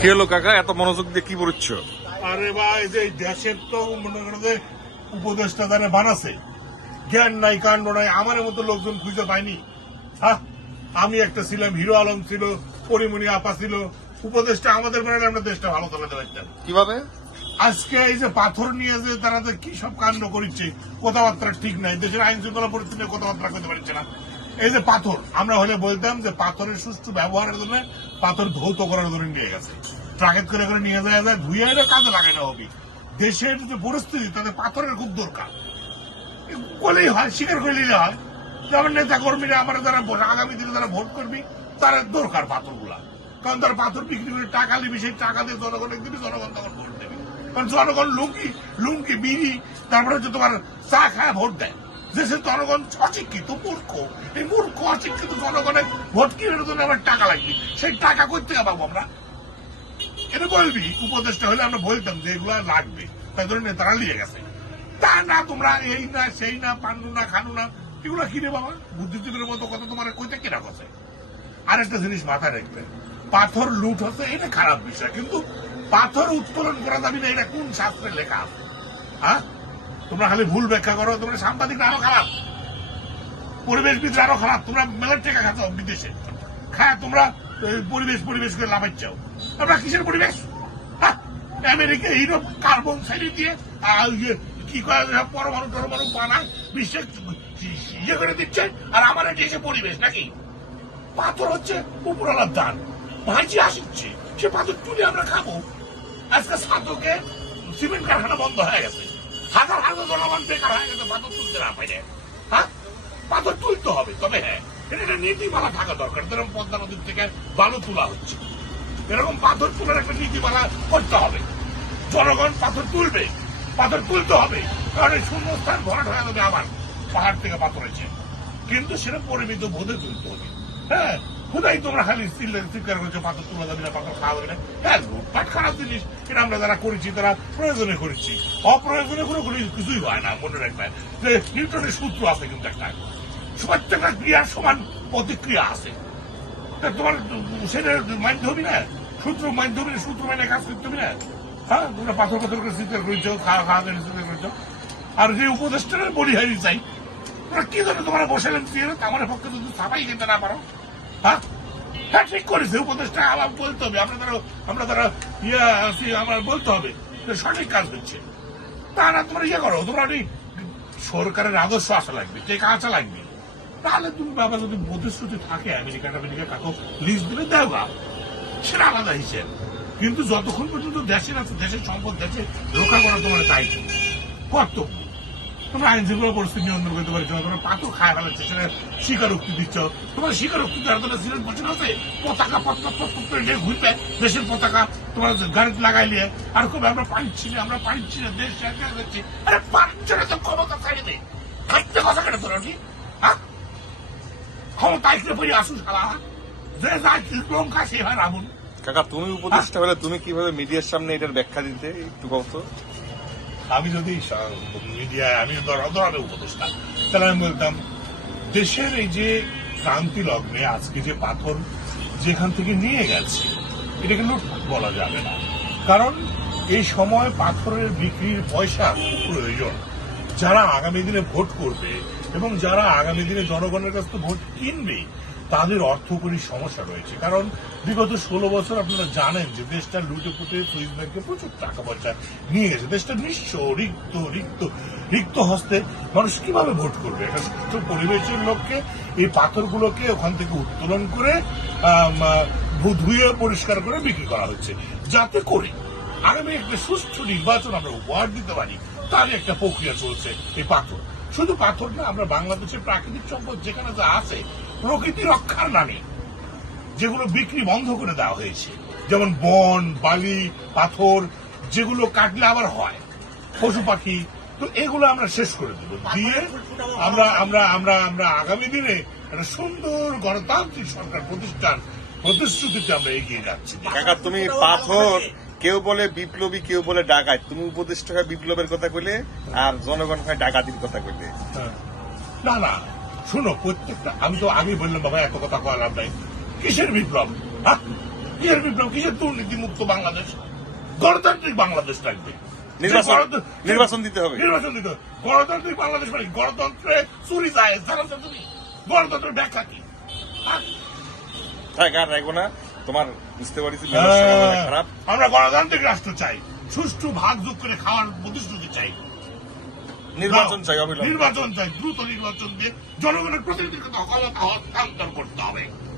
কি হলো কাকা এত মনোযোগ দিয়ে কি পড়ছ আরে ভাই যে দেশের তো মনে করো যে উপদেষ্টা তারা বানাছে। জ্ঞান নাই কাণ্ড নাই আমার মতো লোকজন খুঁজে পাইনি হ্যাঁ আমি একটা ছিলাম হিরো আলম ছিল পরিমণি আপা ছিল। উপদেষ্টা আমাদের বানালে আমরা দেশটা ভালো চালাতে পারতাম কীভাবে? আজকে এই যে পাথর নিয়ে যে তারা যে কি সব কাণ্ড করছে কথাবার্তা ঠিক নাই দেশের আইন শৃঙ্খলা পরিস্থিতি কথাবার্তা করতে পারছে না। এই যে পাথর, আমরা হলে বলতাম যে পাথরের সুষ্ঠু ব্যবহারের জন্য পাথর ধৌত করার জন্য নিয়ে গেছে। ট্রাকেট করে করে নিয়ে যায় যায়, ধুয়ে এটা কাজে না হবে। দেশের যে পরিস্থিতি, তাতে পাথরের খুব দরকার। বলেই হয়, স্বীকার করলেই হয়। যেমন নেতা কর্মীরা আমার যারা আগামী দিনে যারা ভোট করবি, তার দরকার পাথরগুলা। কারণ তার পাথর বিক্রি করে টাকা নিবি, সেই টাকা দিয়ে জনগণের দিবি জনগণ তখন ভোট দেবে। কারণ জনগণ লুঙ্গি লুঙ্গি, বিড়ি, তারপরে হচ্ছে তোমার চা খায়, ভোট দেয়। দেশের জনগণ অশিক্ষিত, মূর্খ। এই মূর্খ, অশিক্ষিত জনগণের ভোট কিনার জন্য আমার টাকা লাগবে। সেই টাকা করতে পাবো আমরা? এটা বলবি উপদেশটা হলে আমরা বলতাম যে এগুলো লাগবে। তাই ধরে নেতারা নিয়ে গেছে। তা না, তোমরা এই না, সেই না পান্নু না, খানু না, এগুলো কিনে বাবা। বুদ্ধিজীবীর মতো কথা তোমার কইতে কিনা কথা আরেকটা জিনিস মাথায় রাখবে, পাথর লুট হচ্ছে, এটা খারাপ বিষয়। কিন্তু পাথর উত্তোলন করা যাবে না এটা কোন শাস্ত্রে লেখা হ্যাঁ? তোমরা খালি ভুল ব্যাখ্যা করো তোমরা সাংবাদিকরা আরও খারাপ। পরিবেশবিদরা আরও খারাপ তোমরা মেলার টাকা খাচ্ছ বিদেশে। খায় তোমরা পরিবেশ পরিবেশ করে লাভাচ্ছাও আমরা কিসের পরিবেশ? হ্যাঁ? আমেরিকা ইউরোপ কার্বন সাইডে দিয়ে ইয়ে, কি সব পরমাণু টরমাণু বানায় বিশ্বের ইয়ে করে দিচ্ছে আর আমার এটি এসে পরিবেশ নাকি? পাথর হচ্ছে উপরওয়ালার দান। ভাজি আসছে সে পাথর তুলে আমরা খাব। আজকে সাতকে সিমেন্ট কারখানা বন্ধ হয়ে গেছে। হাজার হাজার জনগণ বেকার হয়ে গেছে পাথর তুলতে না পাইলে। হ্যাঁ? পাথর তুলতে হবে, তবে হ্যাঁ এটা নীতিমালা থাকা দরকার। যেরকম পদ্মা নদীর থেকে বালু তোলা হচ্ছে, এরকম পাথর তোলার একটা নীতিমালা করতে হবে। জনগণ পাথর তুলবে পাথর তুলতে হবে, কারণ এই শূন্যস্থান ভরাট হয়ে যাবে আবার পাহাড় থেকে পাথর হয়েছে কিন্তু সেটা পরিমিত বোধে তুলতে হবে। হ্যাঁ? খুদাই তোমরা খালি চিৎকার করছ পাথর তোলা যাবে না পাথর খাওয়া যাবে না হ্যাঁ লুটপাট খারাপ জিনিস এটা আমরা যারা করেছি তারা প্রয়োজনে করেছি অপ্রয়োজনে কোনো কোনো কিছুই হয় না মনে রাখবেন যে নিউটনের সূত্র আছে কিন্তু একটা প্রত্যেকটা ক্রিয়ার সমান প্রতিক্রিয়া আছে তোমার সেটা মাইন্ড হবি না সূত্র মাইন্ড হবি না সূত্র মানে কাজ করতে হবে না হ্যাঁ তোমরা পাথর পাথর করে চিৎকার করেছ খাওয়া খাওয়া করে চিৎকার করেছ আর যে উপদেষ্টার বলিহারি চাই তোমরা কি জন্য তোমরা বসেলেন আমার পক্ষে যদি সাফাই কিনতে না পারো হ্যাঁ? হ্যাঁ ঠিক করেছে উপদেশটা আবার বলতে হবে। আমরা আমরা ইয়ে আমার বলতে হবে। সঠিক কাজ হচ্ছে। তোমরা ইয়ে করো, তোমরা সরকারের আদর্শ আসা লাগবে টেকা আসা লাগবে। তাহলে তুমি বাবা যদি প্রতিশ্রুতি থাকে আমেরিকা আমেরিকা কাকু লিস্ট দিলে দেও সেটা আলাদা হিসেব। কিন্তু যতক্ষণ পর্যন্ত দেশের আছে, দেশের সম্পদ দেশে রক্ষা করা তোমার দায়িত্ব। কর্তব্য। তোমরা আইন শৃঙ্খলা পরিস্থিতি নিয়ন্ত্রণ করতে পারছ না তোমরা পাথর খায় ফেলাচ্ছে সেটা স্বীকারোক্তি দিচ্ছ। তোমার স্বীকারোক্তি দেওয়ার জন্য সিলেট বসে আছে, পতাকা পতাকা ঘুরবে, দেশের পতাকা তোমার গাড়িতে লাগাই নিয়ে। আর খুব আমরা পাইছি না আমরা পাইছি না দেশ আরে না তো ক্ষমতা হাঁটতে কথা কেটে তোরা কি হ্যাঁ? ক্ষমতা আসুস সারা যে যা হয় রাবণ। কাকা, তুমি উপদেষ্টা হলে তুমি কীভাবে মিডিয়ার সামনে এটার ব্যাখ্যা দিতে, একটু বলতো? আমি যদি মিডিয়ায়, আমি ধরাবে উপদেষ্টা, তাহলে আমি বলতাম, দেশের এই যে ক্রান্তি লগ্নে আজকে যে পাথর যেখান থেকে নিয়ে গেছে, এটাকে লুটপাট বলা যাবে না। কারণ এই সময় পাথরের বিক্রির পয়সা খুব প্রয়োজন। যারা আগামী দিনে ভোট করবে এবং যারা আগামী দিনে জনগণের কাছ থেকে ভোট কিনবে, তাদের অর্থকরী সমস্যা রয়েছে। কারণ বিগত ষোলো বছর আপনারা জানেন যে দেশটা লুটে পুটে সুইস ব্যাংকে প্রচুর টাকা পয়সা নিয়ে গেছে। দেশটা নিঃস্ব, রিক্ত রিক্ত রিক্ত হস্তে মানুষ কীভাবে ভোট করবে? একটা সুস্থ পরিবেশের লোককে এই পাথরগুলোকে ওখান থেকে উত্তোলন করে ধুয়ে পরিষ্কার করে বিক্রি করা হচ্ছে। যাতে করে আগামী একটা সুষ্ঠু নির্বাচন আমরা উপহার দিতে পারি তার একটা প্রক্রিয়া চলছে এই পাথর। শুধু পাথর না আমরা বাংলাদেশের প্রাকৃতিক সম্পদ যেখানে যা আছে প্রকৃতি রক্ষার নামে যেগুলো বিক্রি বন্ধ করে দেওয়া হয়েছে। যেমন বন বালি পাথর যেগুলো কাটলে আবার হয়। পশু পাখি তো এগুলো আমরা শেষ করে দেবো। দিয়ে আমরা আমরা আমরা আমরা আগামী দিনে একটা সুন্দর গণতান্ত্রিক সরকার প্রতিষ্ঠান প্রতিশ্রুতিতে আমরা এগিয়ে যাচ্ছি। তুমি পাথর কেউ বলে বিপ্লবী কেউ বলে ডাকাত। তুমি উপদেষ্টা হয় বিপ্লবের কথা কইলে আর জনগণ হয় ডাকাতির কথা কইলে। হ্যাঁ। না না। শুনো প্রত্যেকটা আমি তো আগেই বললাম বাবা এত কথা করার নাই। কিসের বিপ্লব? হ্যাঁ? কিসের বিপ্লব? কিসের দুর্নীতি মুক্ত বাংলাদেশ? গণতান্ত্রিক বাংলাদেশ লাগবে নির্বাচন দিতে হবে। নির্বাচন দিতে হবে। গণতান্ত্রিক বাংলাদেশ মানে গণতন্ত্রে চুরি যায় গণতন্ত্রের ব্যাখ্যা কি? হ্যাঁ? থাক আর রাখব না। তোমার বুঝতে পারি খারাপ। আমরা গণতান্ত্রিক রাষ্ট্র চাই সুষ্ঠু ভাগ যোগ করে খাওয়ার প্রতিশ্রুতি চাই। নির্বাচন চাই নির্বাচন চাই দ্রুত নির্বাচন দিয়ে জনগণের প্রতিনিধির ক্ষমতা হস্তান্তর করতে হবে।